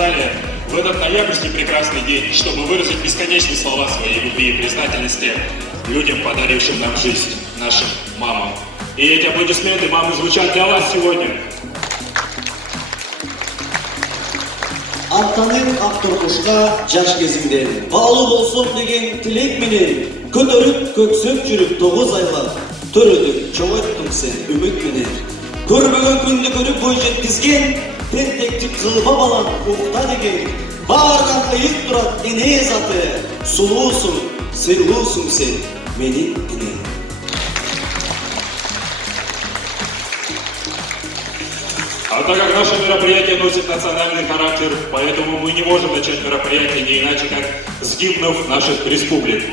зале в этот ноябрьский прекрасный день, чтобы выразить бесконечные слова своей любви и признательности людям, подарившим нам жизнь, нашим мамам. И эти аплодисменты, мамы, звучат для вас сегодня. Артанын ақтұрқышқа жаш кезіңден баалы болсын деген тілек менен көтеріп көксөп жүріп 9 айлап төрөдүп чоңойттың сен үміт менен көрбөгөн күнді көріп бой жеткізген тентектік қылба балам уқта деген бардан ыйып турат эне заты сулуусуң сыйлуусуң сен менин энем. А так как наше мероприятие носит национальный характер, поэтому мы не можем начать мероприятие не иначе, как с гимнов наших республик.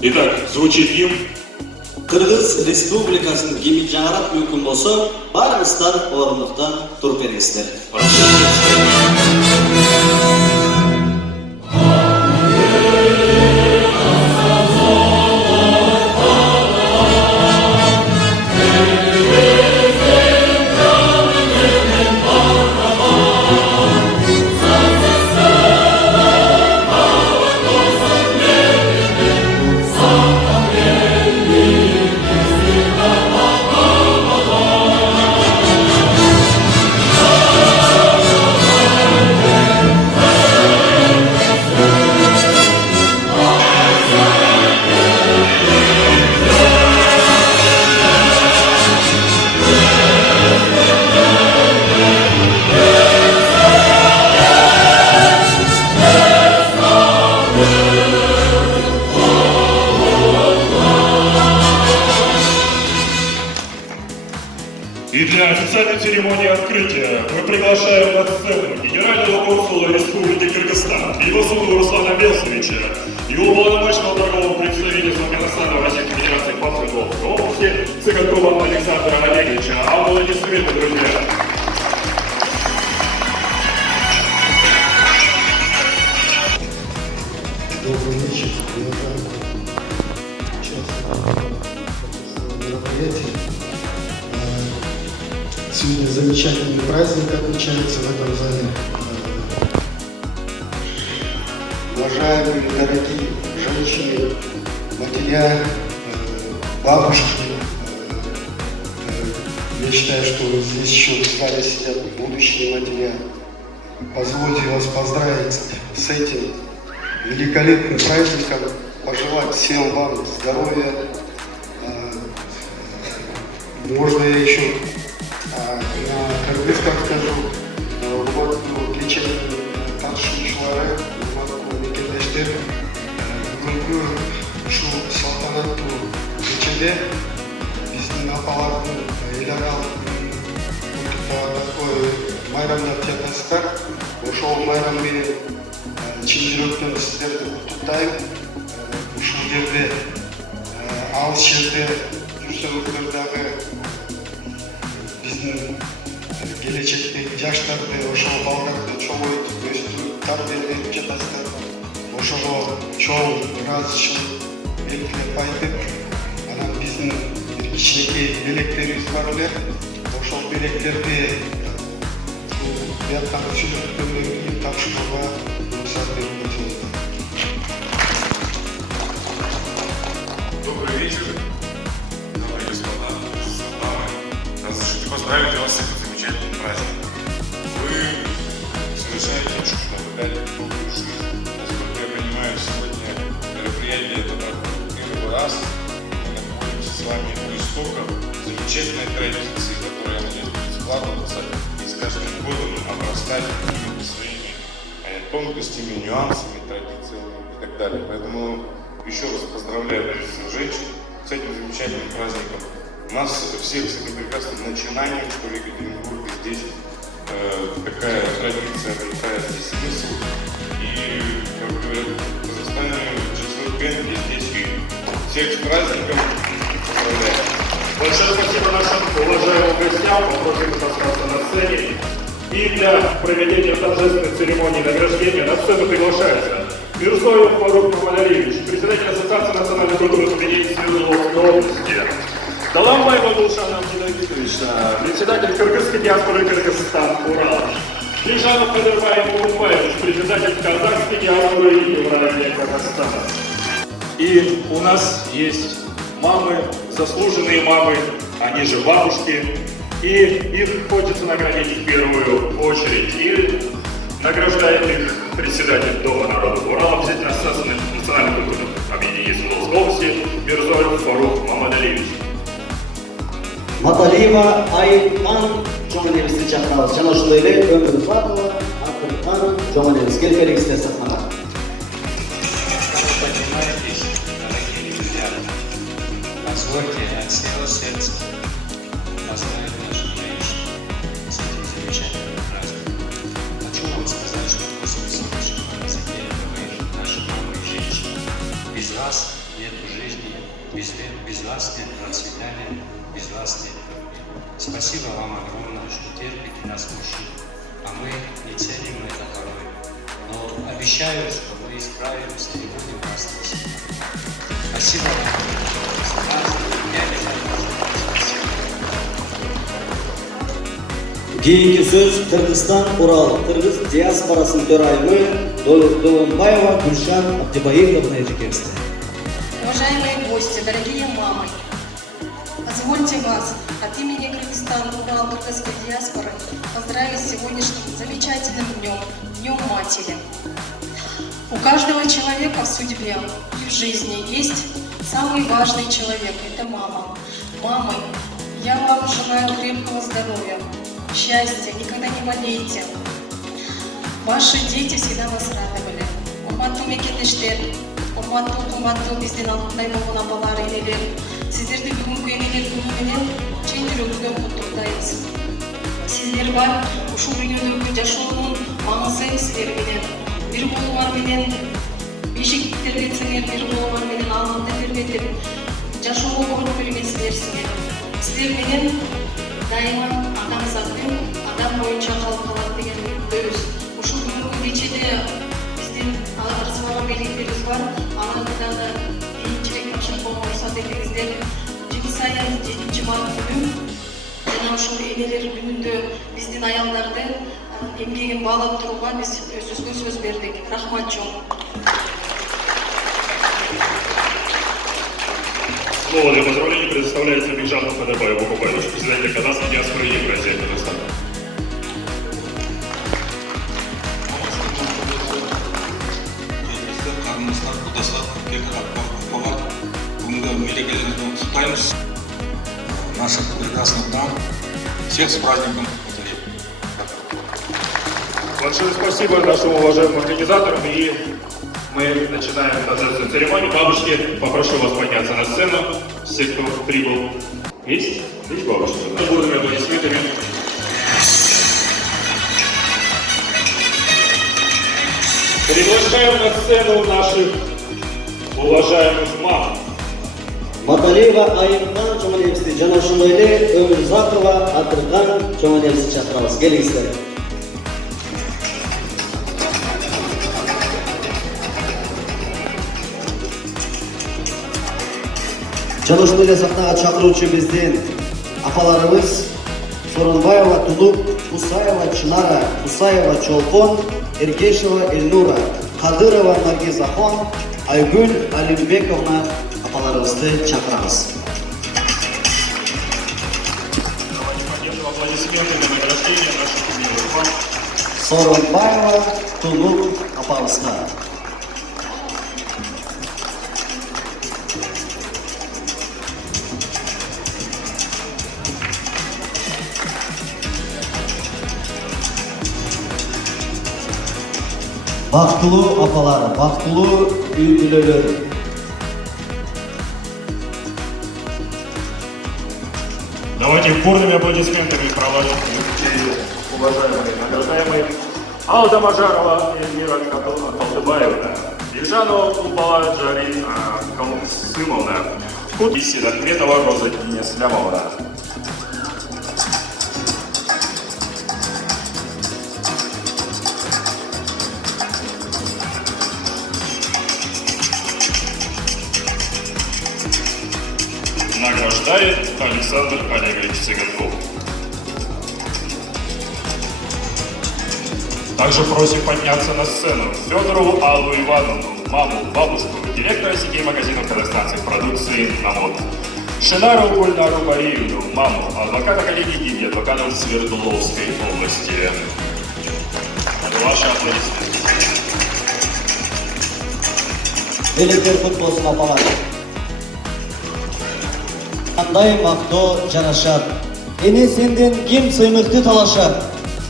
Итак, звучит гимн. Кыргыз Республикасының гимни жаңарат мүмкін болса, барыңыздар орындықта тұрып беріңіздер. И для официальной церемонии открытия мы приглашаем на сцену генерального консула Республики Кыргызстан, его суду Руслана Белсовича, его полномочного торгового представительства Казахстана в Российской Федерации по торговле, области Цыганкова Александра Олеговича. Аплодисменты, друзья! Добрый вечер, уважаемые участники мероприятия. Сегодня замечательный праздник отмечается в этом зале. Уважаемые, дорогие женщины, матеря, бабушки, я считаю, что здесь еще в зале сидят будущие матеря. Позвольте вас поздравить с этим великолепным праздником, пожелать всем вам здоровья. Можно я еще на кыргызском скажу, вот кечен тартышуулары, мекендештер, бүгүнкү ушул салтанаттуу кечеде биздин апалардын эл аралык такой майрамдар жатасыздар. Ошол майрам менен чын жүрөктөн сиздерди куттуктайм. Ушул жерде алыс жерде жүрсөңүздөр дагы биздин келечектеги жаштарды, ошол балдарды чоңойтуп өстүрүп тарбиялеп жатасыздар. Ошого чоң ыраазычылык белгилеп айтып, анан биздин бир кичинекей белектерибиз бар эле. Ошол белектерди бияктагы сүйлөткөндөн кийин тапшырууга уруксат берип өтүңүздөр. Добрый вечер, дамы и господа, разрешите поздравить вас с этим замечательным праздником. Вы совершаете чудо, вы дали новую жизнь. Насколько я понимаю, сегодня мероприятие это проходит первый раз. Мы находимся с вами у истоков замечательной традиции, которая, я надеюсь, будет складываться и с каждым годом обрастать своими тонкостями, нюансами, традициями и так далее. Поэтому еще раз поздравляю женщин с этим замечательным праздником. У нас всех с этим прекрасным начинанием, что в Екатеринбурге здесь такая традиция обретает здесь смысл. И, как говорят в Казахстане, и здесь и всех с праздником поздравляю. Большое спасибо нашим уважаемым гостям, попросим их остаться на сцене. И для проведения торжественной церемонии награждения на сцену приглашается Мирзоев Фарук Мамадаревич, председатель Ассоциации национальных культурных объединений Свердловской области. Даламбаев Абулшан Абдулайбекович, председатель кыргызской диаспоры Кыргызстан Урал. Биржанов Кадырбаев Урумбаевич, председатель казахской диаспоры Евразия Казахстана. И у нас есть мамы, заслуженные мамы, они же бабушки, и их хочется наградить в первую очередь. И награждает их председатель Дома народов Урала, обязательно национального культурного объединения Свердловской области Мирзоев Фарух Мамадалиевич. Маталиева Айхан Чоңаневичті шақырамыз. Жана ошондой эле Өмүр Узакова, Акырхан Чоңаневич келгилегиңизди сахнага. Поднимайтесь, дорогие друзья. Позвольте от всего сердца поздравить нашу женщину с этим замечательным праздником. Хочу вам сказать, что после сегодняшнего разделения вы наши мамы и женщины. Без вас нет жизни, без вас нет процветания, без вас нет любви. Спасибо вам огромное, что терпите нас, мужчин, а мы не ценим это порой. Но обещаю, что мы исправимся и будем вас носить. Спасибо вам. Я обязательно. Кейинки сөз Кыргызстан Урал Кыргыз диаспорасынын төрайымы Долонбаева Гүлшан Абдибаевна эжекебизде. Уважаемые гости, дорогие мамы, позвольте вас от имени Кыргызстана Урал Кыргызской диаспоры поздравить с сегодняшним замечательным днем, Днем Матери. У каждого человека в судьбе и в жизни есть самый важный человек – это мама. Мамы, я вам желаю крепкого здоровья, счастья, никогда не болейте. Ваши дети всегда вас радовали. Урматтуу мекендештер, урматтуу биздин алтындай болгон апалар, энелер, сиздерди бүгүнкү энелер күнү менен чын жүрөгүбүздөн куттуктайбыз. Сиздер бар ушул дүйнөдөгү жашоонун маңызы силер менен. Бир болуңар менен бешик тербетсеңер, бир болуңар менен алманды тербетип, жашоого көңүл бөлгөн силерсиңер. Силер менен дайыма адамзаттын адам боюнча калып калат деген үмүттөбүз. Ушул бүгүнкү кечеде биздин арзыбаган белектерибиз бар, аларды дагы кийинчерээк тапшырууга уруксат этиңиздер. Жыл сайын 7-март күнү жана ушул энелер күнүндө биздин аялдарды эмгегин баалап турууга биз өзүбүзгө сөз бердик. Рахмат чоң. Слово для поздравления предоставляется Биржану Кадырбаеву Урумбаевичу, председателю казахской диаспоры Евразия Казахстана. Қарындастар, құрдастар, көпке бүгінгі мерекелерді құттықтаймыз. Наших прекрасных дам. Всех с праздником Матери. Большое спасибо нашим уважаемым организаторам, и мы начинаем торжественную церемонию. Бабушки, попрошу вас подняться на сцену, всех, кто прибыл. Есть? Есть бабушки? Бурными аплодисментами. Приглашаем на сцену наших уважаемых мам. Маталиева Айхан Чоңаневичти жана ошондой эле Өмүр Узакова, Акырхан Чоңаневичти чакырабыз. Келиңиздер. Жана ошондой эле сахнага чакыруучу биздин апаларыбыз Сооронбаева Тулуп, Мусаева Чынара, Мусаева Чолпон, Эркешева Эльнура, Кадырова Наргизахон, Айгүл Алимбековна апаларыбызды чакырабыз. Давайте поддержим аплодисменты для награждения наших милых мам. Сооронбаева Тулуп апабызга. Бактылуу апалар, бактылуу үй бүлөлөр. Давайте бурными аплодисментами проводим уважаемые награждаемые Алда Мажарова Эльмира Калдыбаевна, Биржанова Кулбала Джари Калсымовна, Кутиси Ахметова Роза Неслямовна. Награждает Александр Олегович Цыганков. Также просим подняться на сцену Федорову Аллу Ивановну, маму, бабушку, директора сетей магазинов казахстанской продукции «Намод». Шинару Гульнару Бариевну, маму, адвоката коллегии адвокатов Свердловской области. Это ваши аплодисменты. Электер футболсын апалар. Кандай мактоо жарашат. Эне сенден ким сыймыкты талашат.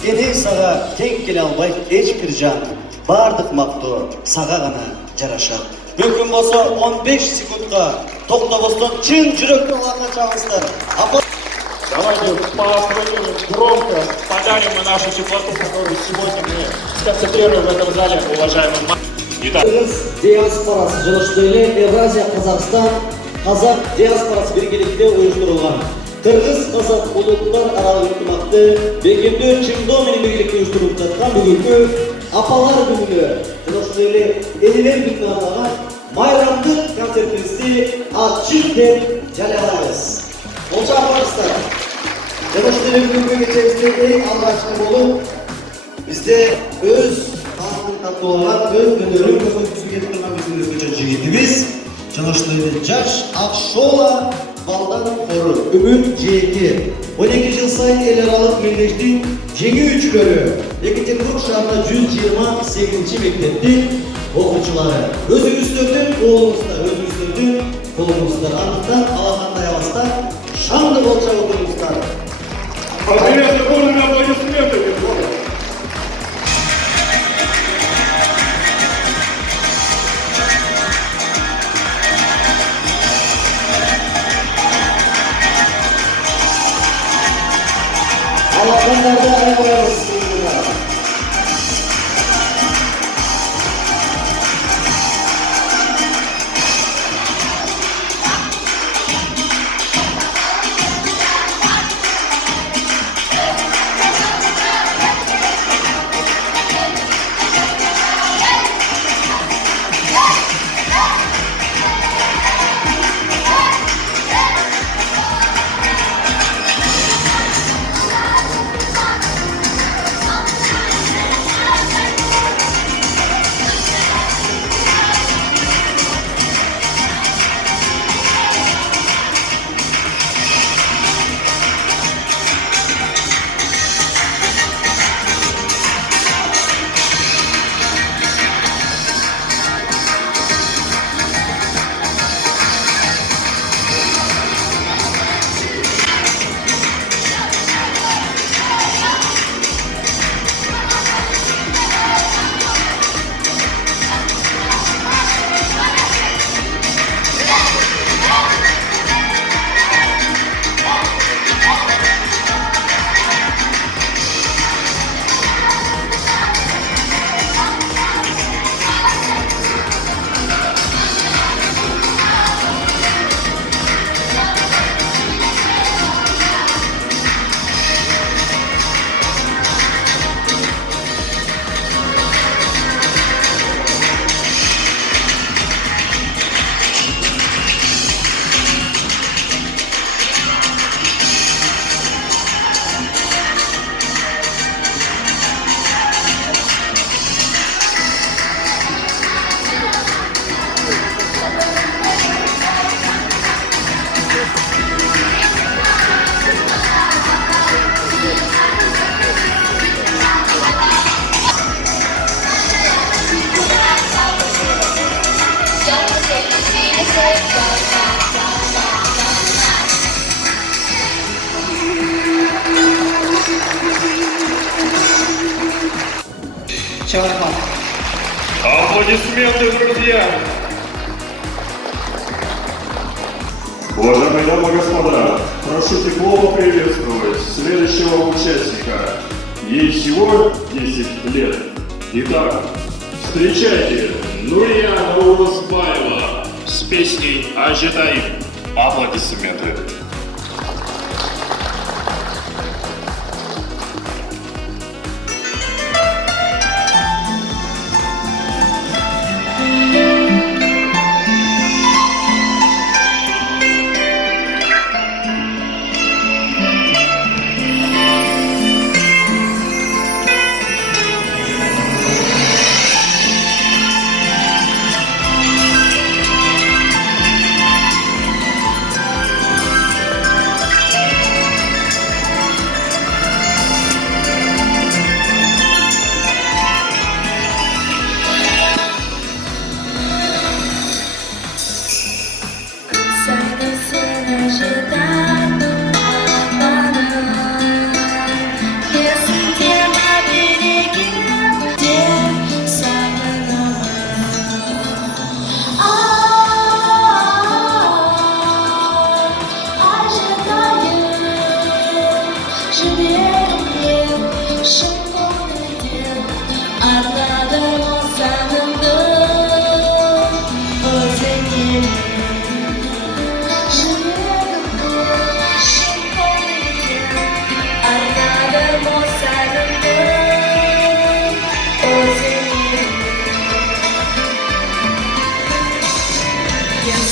Эне сага тең келе албайт эч бир жан. Бардык мактоо сага гана жарашат. Мүмкүн болсо 15 секундга токтобостон чын жүрөктөн аларга чабыңыздар. Давайте поаплодируем громко, подарим мы нашу теплоту, которую сегодня мы сконцентрируем в этом зале, уважаемые мамы. Итак, Кыргыз диаспорасы жылыштуу эле Евразия Казакстан казак диаспорасы биргеликте уюштурулган. Кыргыз казак улуттар аралык ынтымакты бекемдөө чыңдоо менен биргеликте уюштурулуп жаткан бүгүнкү апалар күнүнө жылыштуу эле энелер күнүнө арналган майрамдык концертибизди ачык деп жарыялайбыз. Болчу апаңыздар, жылыштуу эле бүгүнкү кечебизде эң алгачкы болуп бизде өз тартуулган өз өнөрүн көрсөткүсү келип турган биздин өзгөчө жигитибиз жылыштуу эле жаш Акшола балдан кору Үмүт жээки 12 жыл сайын эл аралык мелдештин жеңүүчүлөрү Екатеринбург шаарында 128 мектептин окуучулары. Өзүңүздөрдүн колуңуздар, андыктан алакандай абастан шаңды болча отуруңуздар. пожалуйста, бурными аплодисментами. Алакандарды аябайбыз. Аплодисменты, друзья! Уважаемые дамы и господа, прошу тепло поприветствовать следующего участника. Ей всего 10 лет. Итак, встречайте Нурия Наурузбаева с песней «Ожидаем». Аплодисменты.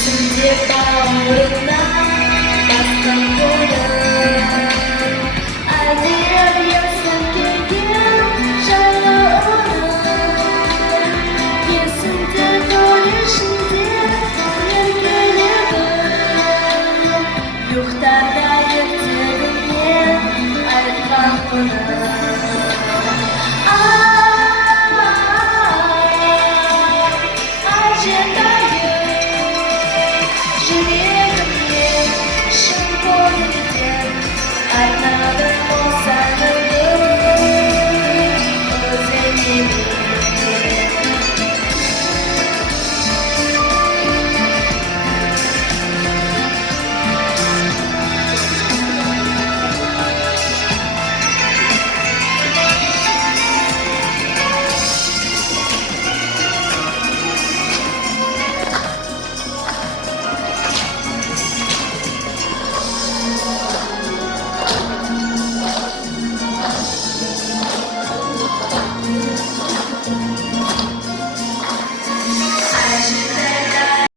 Сізде бауырымда